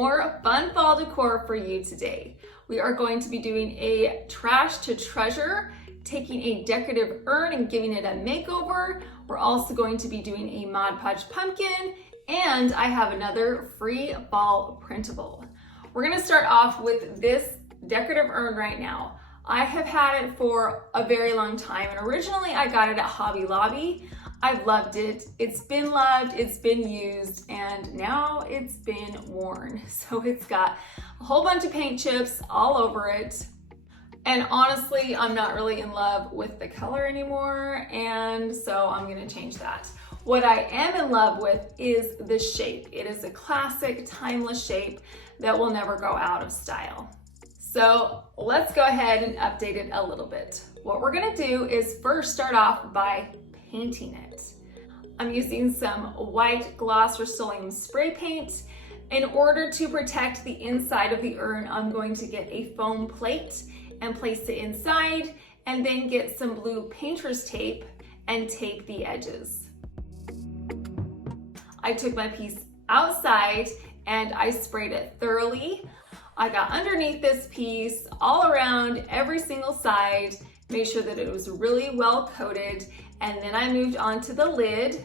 more fun fall decor for you today. We are going to be doing a trash to treasure, taking a decorative urn and giving it a makeover. We're also going to be doing a Mod Podge pumpkin, and I have another free fall printable. We're gonna start off with this decorative urn right now. I have had it for a very long time, and originally I got it at Hobby Lobby. I've loved it. It's been loved, it's been used, and now it's been worn. So it's got a whole bunch of paint chips all over it. And honestly, I'm not really in love with the color anymore, and so I'm gonna change that. What I am in love with is the shape. It is a classic, timeless shape that will never go out of style. So let's go ahead and update it a little bit. What we're gonna do is first start off by painting it. I'm using some white gloss Rustoleum spray paint. In order to protect the inside of the urn, I'm going to get a foam plate and place it inside, and then get some blue painter's tape and tape the edges. I took my piece outside and I sprayed it thoroughly. I got underneath this piece, all around every single side, made sure that it was really well coated, and then I moved on to the lid.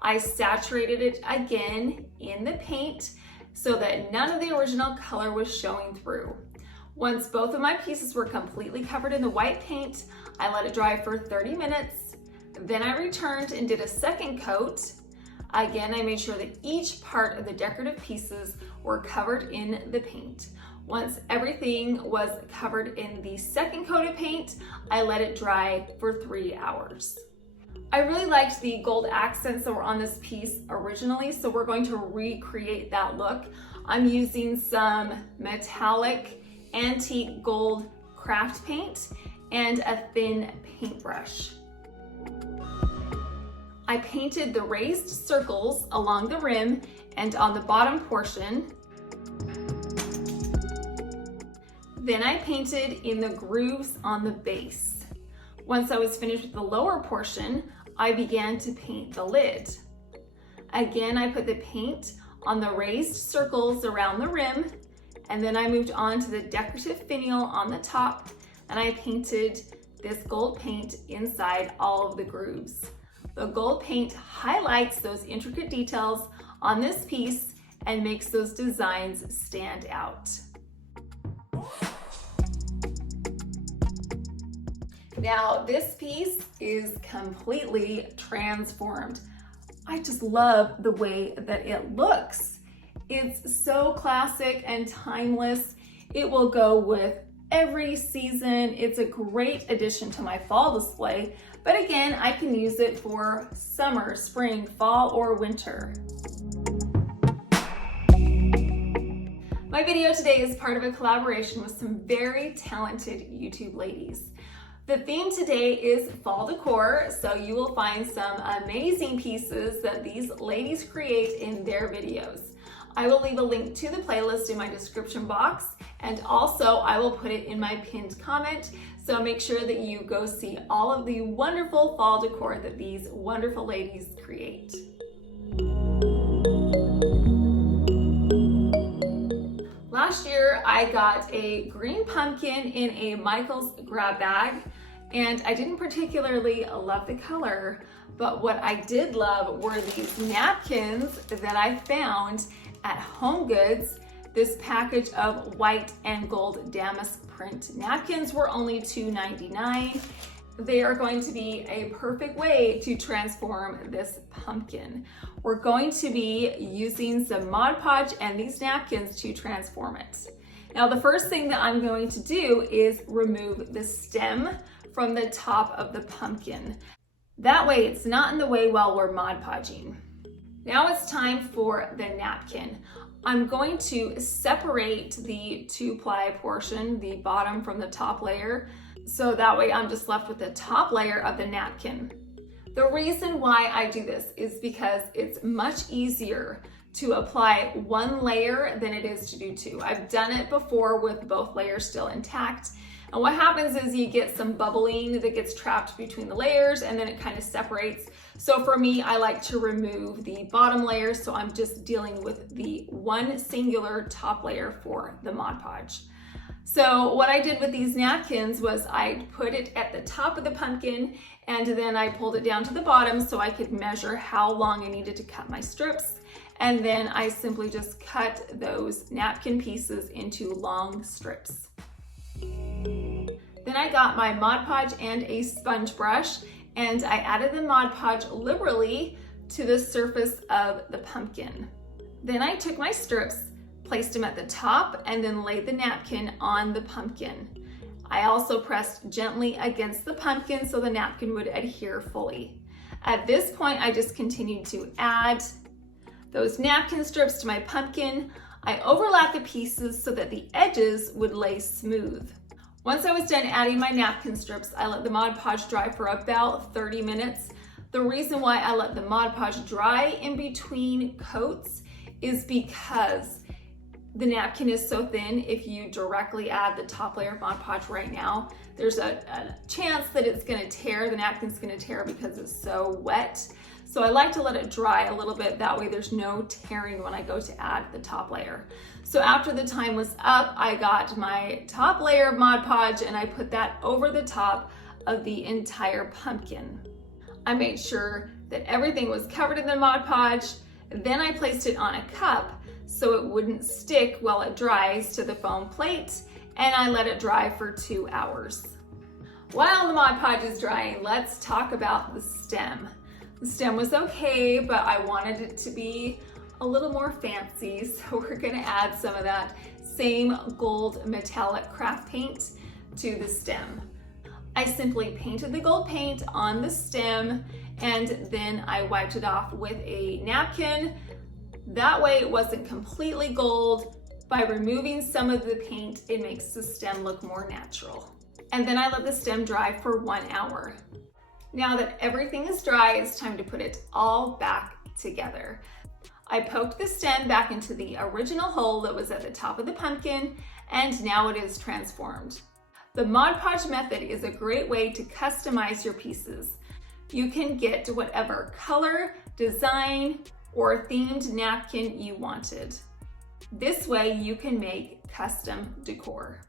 I saturated it again in the paint so that none of the original color was showing through. Once both of my pieces were completely covered in the white paint, I let it dry for 30 minutes. Then I returned and did a second coat. Again, I made sure that each part of the decorative pieces were covered in the paint. Once everything was covered in the second coat of paint, I let it dry for 3 hours. I really liked the gold accents that were on this piece originally, so we're going to recreate that look. I'm using some metallic antique gold craft paint and a thin paintbrush. I painted the raised circles along the rim and on the bottom portion. Then I painted in the grooves on the base. Once I was finished with the lower portion, I began to paint the lid. Again, I put the paint on the raised circles around the rim, and then I moved on to the decorative finial on the top, and I painted this gold paint inside all of the grooves. The gold paint highlights those intricate details on this piece and makes those designs stand out. Now this piece is completely transformed. I just love the way that it looks. It's so classic and timeless. It will go with every season. It's a great addition to my fall display, but again, I can use it for summer, spring, fall, or winter. My video today is part of a collaboration with some very talented YouTube ladies. The theme today is fall decor, so you will find some amazing pieces that these ladies create in their videos. I will leave a link to the playlist in my description box, and also I will put it in my pinned comment, so make sure that you go see all of the wonderful fall decor that these wonderful ladies create. Last year, I got a green pumpkin in a Michael's grab bag, and I didn't particularly love the color, but what I did love were these napkins that I found at Home Goods. This package of white and gold damask print napkins were only $2.99. They are going to be a perfect way to transform this pumpkin. We're going to be using some Mod Podge and these napkins to transform it. Now, the first thing that I'm going to do is remove the stem from the top of the pumpkin. That way it's not in the way while we're Mod Podging. Now it's time for the napkin. I'm going to separate the 2-ply portion, the bottom from the top layer, so that way I'm just left with the top layer of the napkin. The reason why I do this is because it's much easier to apply one layer than it is to do two. I've done it before with both layers still intact, and what happens is you get some bubbling that gets trapped between the layers, and then it kind of separates. So for me, I like to remove the bottom layer, so I'm just dealing with the one singular top layer for the Mod Podge. So what I did with these napkins was I put it at the top of the pumpkin, and then I pulled it down to the bottom so I could measure how long I needed to cut my strips. And then I simply just cut those napkin pieces into long strips. Then I got my Mod Podge and a sponge brush, and I added the Mod Podge liberally to the surface of the pumpkin. Then I took my strips, placed them at the top, and then laid the napkin on the pumpkin. I also pressed gently against the pumpkin so the napkin would adhere fully. At this point, I just continued to add those napkin strips to my pumpkin. I overlapped the pieces so that the edges would lay smooth. Once I was done adding my napkin strips, I let the Mod Podge dry for about 30 minutes. The reason why I let the Mod Podge dry in between coats is because the napkin is so thin. If you directly add the top layer of Mod Podge right now, there's a chance that it's gonna tear, the napkin's gonna tear because it's so wet. So I like to let it dry a little bit, that way there's no tearing when I go to add the top layer. So after the time was up, I got my top layer of Mod Podge and I put that over the top of the entire pumpkin. I made sure that everything was covered in the Mod Podge. Then I placed it on a cup so it wouldn't stick while it dries to the foam plate, and I let it dry for 2 hours. While the Mod Podge is drying, let's talk about the stem. The stem was okay, but I wanted it to be a little more fancy, so we're gonna add some of that same gold metallic craft paint to the stem. I simply painted the gold paint on the stem, and then I wiped it off with a napkin. That way it wasn't completely gold. By removing some of the paint, it makes the stem look more natural. And then I let the stem dry for 1 hour. Now that everything is dry, it's time to put it all back together. I poked the stem back into the original hole that was at the top of the pumpkin, and now it is transformed. The Mod Podge method is a great way to customize your pieces. You can get whatever color, design, or themed napkin you wanted. This way you can make custom decor.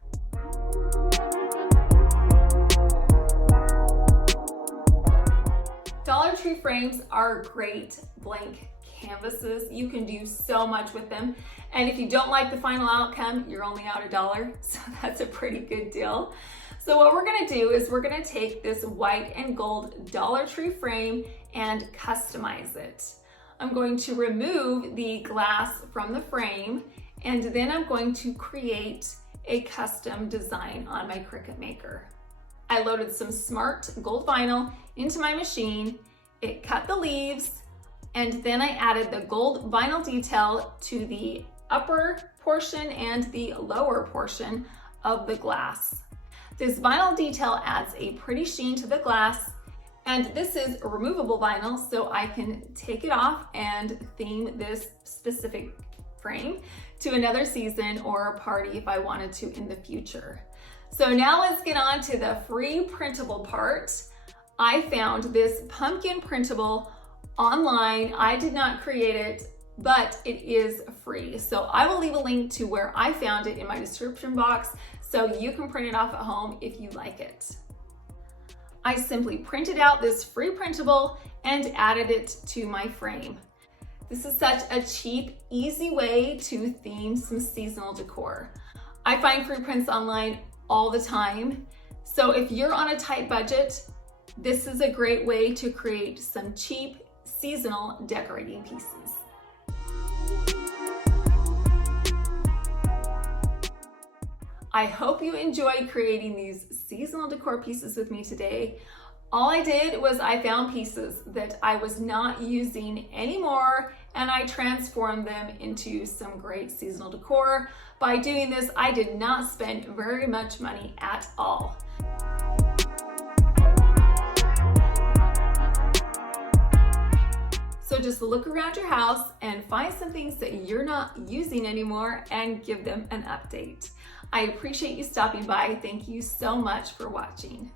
Dollar Tree frames are great blank canvases. You can do so much with them. And if you don't like the final outcome, you're only out $1, so that's a pretty good deal. So what we're gonna do is we're gonna take this white and gold Dollar Tree frame and customize it. I'm going to remove the glass from the frame, and then I'm going to create a custom design on my Cricut Maker. I loaded some smart gold vinyl into my machine. It cut the leaves, and then I added the gold vinyl detail to the upper portion and the lower portion of the glass. This vinyl detail adds a pretty sheen to the glass, and this is a removable vinyl, so I can take it off and theme this specific frame to another season or a party if I wanted to in the future. So now let's get on to the free printable part. I found this pumpkin printable online. I did not create it, but it is free. So I will leave a link to where I found it in my description box so you can print it off at home if you like it. I simply printed out this free printable and added it to my frame. This is such a cheap, easy way to theme some seasonal decor. I find free prints online all the time. So if you're on a tight budget, this is a great way to create some cheap seasonal decorating pieces. I hope you enjoyed creating these seasonal decor pieces with me today. All I did was I found pieces that I was not using anymore, and I transformed them into some great seasonal decor. By doing this, I did not spend very much money at all. So just look around your house and find some things that you're not using anymore and give them an update. I appreciate you stopping by. Thank you so much for watching.